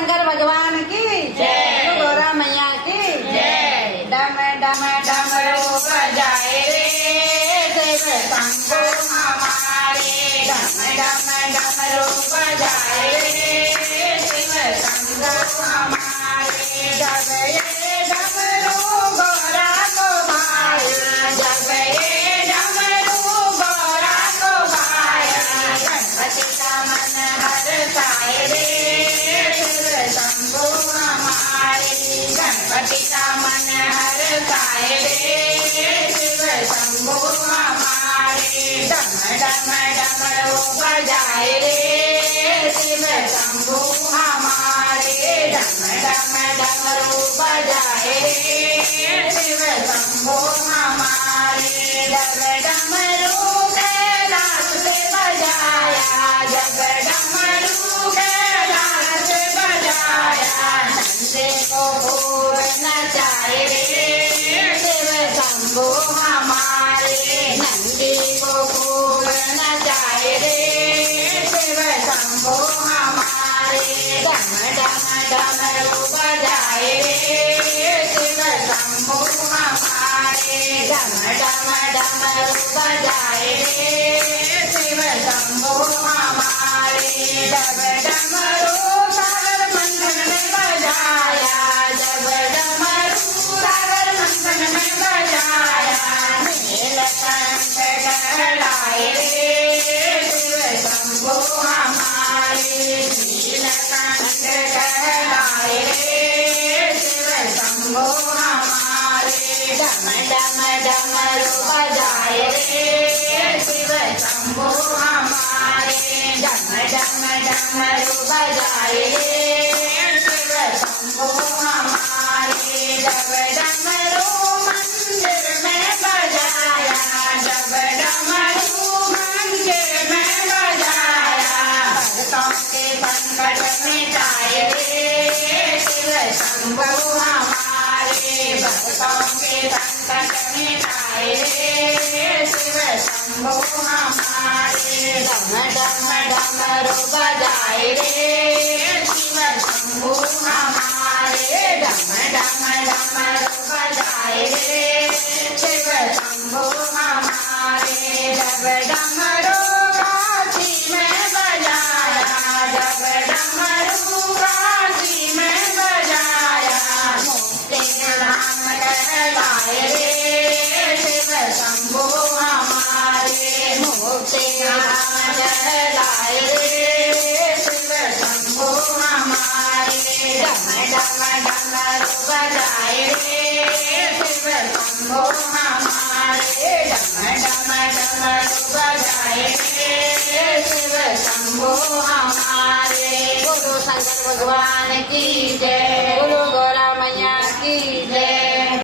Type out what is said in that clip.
शंकर भगवान की जय, गौरा मैया की जय। डम डम डमरू बजाए रे शिव शंभो हमारे, डम डम डमरू बजाए रे शिव शंभो हमारे। जब ये डमरू गौरा को भाया, जब ये डमरू गौरा को भाया, गणपति का मन हर्षाए रे शिव शंभो हमारे, गणपति का मन हर्षाए रे शिव शंभो हमारे। डम डम डमरू बजाए रे शिव शंभो हमारे, डम डम डमरू बजाए रे शिव शंभो हमारे। जब डमरू कैलाश से बजाया, जब डमरू कैलाश से बजाया, नंदे को खूब नचाए रे शिव शंभो हमारे, नंदी को खूब नचाए रे शिव शंभो हमारे। डम डम डमरू बजाए रे शिव शंभो हमारे, डम डम डमरू बजाए रे शिव शंभो हमारे। जब डमरू सागर मंथन में बजाया, जब डमरू सागर मंथन में बजाया, नीलकंठ कहलाए रे शिव शंभो हमारे, नीलकंठ कहलाए रे शिव शंभो हमारे। डम डम डमरू बजाए रे शिव शंभो हमारे, डम डम डमरू बजाए रे शिव शंभो हमारे। जब डमरू मंदिर में बजाया, जब डमरू मंदिर में बजाया, भक्तों के संकट मिटाए रे शिव शंभो हमारे, भक्तों के संकट मिटाए रे शिव शंभो हमारे। डम डम डमरू बजाए रे शिव शंभो हमारे, डम डम डमरू बजाए रे शिव शंभो हमारे। जब डमरू काशी में बजाया, जब डमरू काशी में बजाया, मुक्ति धाम कहलाए रे शिव शंभो हमारे, मुक्ति धाम कहलाए रे शिव शंभो हमारे। डम डम डमरू बजाए रे शिव शंभो हमारे, डम डम डमरू बजाए रे शिव शंभो हमारे। बोलो शंकर भगवान की जय, बोलो